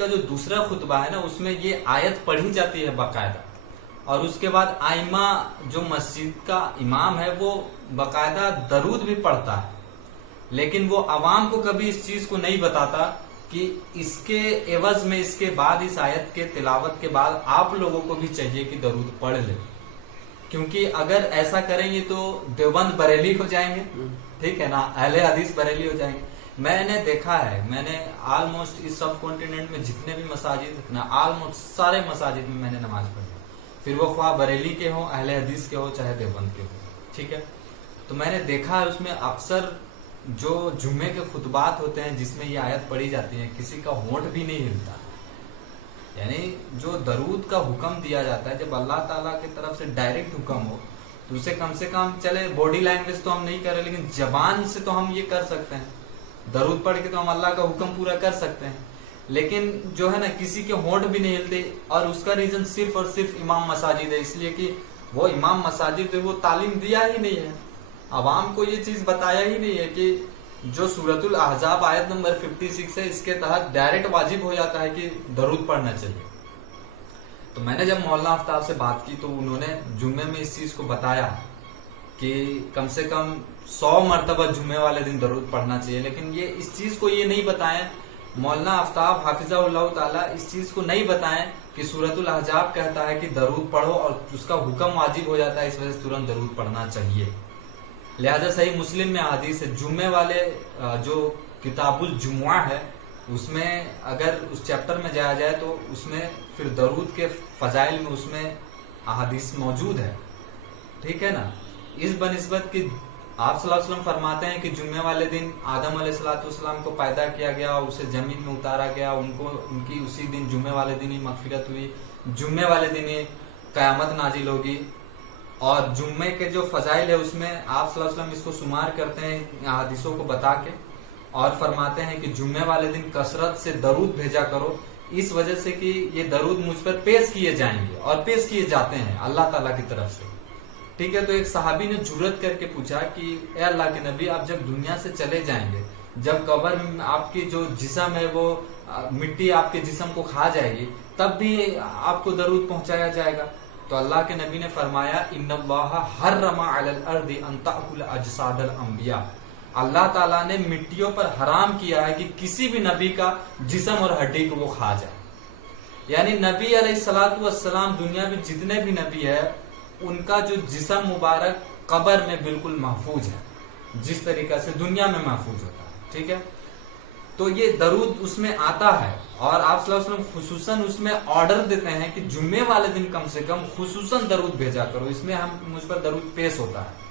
کا جو دوسرا خطبہ ہے نا اس میں یہ آیت پڑھی جاتی ہے باقاعدہ، اور اس کے بعد آئمہ جو مسجد کا امام ہے وہ باقاعدہ درود بھی پڑھتا ہے، لیکن وہ عوام کو کبھی اس چیز کو نہیں بتاتا کہ اس کے عوض میں اس کے بعد اس آیت کے تلاوت کے بعد آپ لوگوں کو بھی چاہیے کہ درود پڑھ لیں، کیونکہ اگر ایسا کریں گے تو دیوبند بریلی ہو جائیں گے، ٹھیک ہے نا، اہل حدیث بریلی ہو جائیں گے۔ میں نے دیکھا ہے، میں نے آلموسٹ اس سب کانٹیننٹ میں جتنے بھی مساجد نا، آلموسٹ سارے مساجد میں میں نے نماز پڑھی، پھر وہ خواہ بریلی کے ہوں، اہل حدیث کے ہوں، چاہے دیوبند کے ہوں، ٹھیک ہے۔ تو میں نے دیکھا ہے اس میں اکثر جو جمعے کے خطبات ہوتے ہیں جس میں یہ آیت پڑھی جاتی ہے، کسی کا ہونٹ بھی نہیں ہلتا، یعنی جو درود کا حکم دیا جاتا ہے، جب اللہ تعالیٰ کی طرف سے ڈائریکٹ حکم ہو تو اسے کم سے کم، چلے باڈی لینگویج تو ہم نہیں کر رہے لیکن زبان سے تو ہم یہ کر سکتے ہیں، درود پڑھ کے تو ہم اللہ کا حکم پورا کر سکتے ہیں، لیکن جو ہے نا کسی کے ہونٹ بھی نہیں ہلتے، اور اس کا ریزن صرف اور صرف امام مساجد ہے، اس لیے کہ وہ امام مساجد ہے، وہ تعلیم دیا ہی نہیں ہے، عوام کو یہ چیز بتایا ہی نہیں ہے کہ جو سورۃ الاحزاب آیت نمبر 56 ہے اس کے تحت ڈائریکٹ واجب ہو جاتا ہے کہ درود پڑھنا چاہیے۔ تو میں نے جب مولانا آفتاب سے بات کی تو انہوں نے جمعے میں اس چیز کو بتایا کہ کم سے کم 100 مرتبہ جمعے والے دن درود پڑھنا چاہیے، لیکن یہ اس چیز کو یہ نہیں بتائیں، مولانا آفتاب حافظہ اللہ تعالیٰ اس چیز کو نہیں بتائیں کہ سورۃ الاحزاب کہتا ہے کہ درود پڑھو اور اس کا حکم واجب ہو جاتا ہے، اس وجہ سے ترنت درود پڑھنا چاہیے۔ لہذا صحیح مسلم میں حدیث ہے، جمعے والے جو کتاب الجمعہ ہے اس میں اگر اس چیپٹر میں جایا جائے تو اس میں پھر درود کے فضائل میں اس میں احادیث موجود ہے، ٹھیک ہے نا۔ اس بنسبت کہ آپ صلی اللہ علیہ وسلم فرماتے ہیں کہ جمعے والے دن آدم علیہ السلام کو پیدا کیا گیا، اسے زمین میں اتارا گیا، ان کی اسی دن جمعے والے دن ہی مغفرت ہوئی، جمعے والے دن ہی قیامت نازل ہوگی، اور جمعے کے جو فضائل ہے اس میں آپ صلی اللہ علیہ وسلم اس کو شمار کرتے ہیں احادیثوں کو بتا کے، اور فرماتے ہیں کہ جمعے والے دن کثرت سے درود بھیجا کرو، اس وجہ سے کہ یہ درود مجھ پر پیش کیے جائیں گے اور پیش کیے جاتے ہیں اللہ تعالیٰ کی طرف سے، ٹھیک ہے۔ تو ایک صحابی نے جرأت کر کے پوچھا کہ اے اللہ کے نبی، آپ جب دنیا سے چلے جائیں گے، جب قبر میں آپ کی جو جسم ہے وہ مٹی آپ کے جسم کو کھا جائے گی، تب بھی آپ کو درود پہنچایا جائے گا؟ تو اللہ کے نبی نے فرمایا ان اللہ حرم علی الارض ان تأکل اجساد الانبیاء، اللہ تعالیٰ نے مٹیوں پر حرام کیا ہے کہ کسی بھی نبی کا جسم اور ہڈی کو وہ کھا جائے، یعنی نبی علیہ الصلوۃ والسلام دنیا میں جتنے بھی نبی ہے ان کا جو جسم مبارک قبر میں بالکل محفوظ ہے، جس طریقے سے دنیا میں محفوظ ہوتا ہے، ٹھیک ہے۔ تو یہ درود اس میں آتا ہے، اور آپ صلی اللہ علیہ وسلم خصوصاً اس میں آرڈر دیتے ہیں کہ جمعے والے دن کم سے کم خصوصاً درود بھیجا کرو، اس میں مجھ پر درود پیش ہوتا ہے،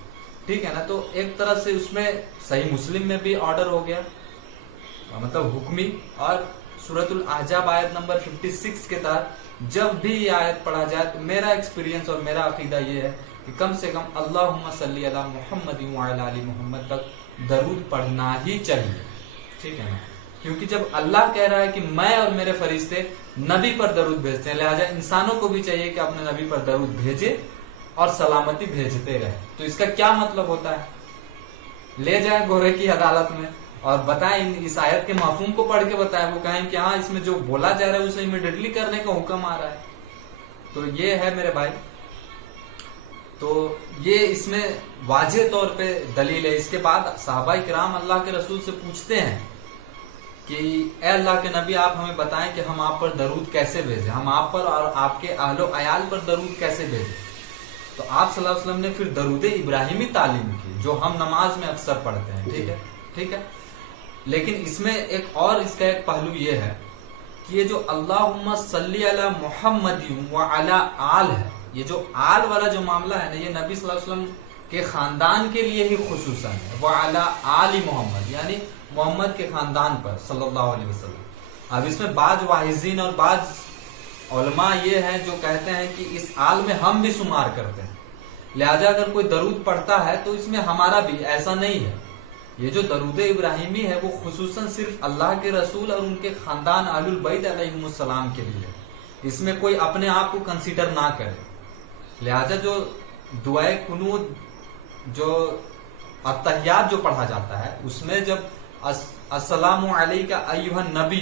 ٹھیک ہے نا۔ تو ایک طرح سے اس میں صحیح مسلم میں بھی آرڈر ہو گیا، مطلب حکمی، اور سورۃ الاحزاب آیت نمبر 56 کے تحت جب بھی یہ آیت پڑھا جائے تو میرا ایکسپیرینس اور میرا عقیدہ یہ ہے کہ کم سے کم اللہم صلی علی محمد وعلی آل محمد تک درود پڑھنا ہی چاہیے، ٹھیک ہے نا، کیونکہ جب اللہ کہہ رہا ہے کہ میں اور میرے فرشتے نبی پر درود بھیجتے ہیں، لہٰذا انسانوں کو بھی چاہیے کہ اپنے نبی پر درود بھیجے اور سلامتی بھیجتے رہے۔ تو اس کا کیا مطلب ہوتا ہے؟ لے جائیں گورے کی عدالت میں اور بتائیں، اس آیت کے مفہوم کو پڑھ کے بتائیں، وہ کہیں کہ ہاں اس میں جو بولا جا رہا ہے اسے امیڈیٹلی کرنے کا حکم آ رہا ہے۔ تو یہ ہے میرے بھائی، تو یہ اس میں واضح طور پہ دلیل ہے۔ اس کے بعد صحابہ کرام اللہ کے رسول سے پوچھتے ہیں کہ اے اللہ کے نبی، آپ ہمیں بتائیں کہ ہم آپ پر درود کیسے بھیجیں، ہم آپ پر اور آپ کے اہل و عیال پر درود کیسے بھیجیں؟ تو آپ صلی اللہ علیہ وسلم نے پھر درود ابراہیمی تعلیم کی، جو ہم نماز میں اکثر پڑھتے ہیں، ٹھیک ہے، ٹھیک ہے۔ لیکن اس میں ایک اور اس کا ایک پہلو یہ ہے کہ یہ جو اللہم صلی علی محمد وعلی آل ہے، یہ جو آل والا جو معاملہ ہے نا، یہ نبی صلی اللہ علیہ وسلم کے خاندان کے لیے ہی خصوصاً ہے، وعلی آل محمد، یعنی محمد کے خاندان پر صلی اللہ علیہ وسلم۔ اب اس میں بعض واعظین اور بعض علماء یہ ہیں جو کہتے ہیں کہ اس آل میں ہم بھی شمار کرتے ہیں، لہذا اگر کوئی درود پڑھتا ہے تو اس میں ہمارا بھی، ایسا نہیں ہے۔ یہ جو درود ابراہیمی ہے وہ خصوصاً صرف اللہ کے رسول اور ان کے خاندان اہل البیت علیہم السلام کے لیے، اس میں کوئی اپنے آپ کو کنسیڈر نہ کرے۔ لہذا جو دعائے قنوت، جو اتحیات جو پڑھا جاتا ہے، اس میں جب السلام علیکہ ایھا النبی،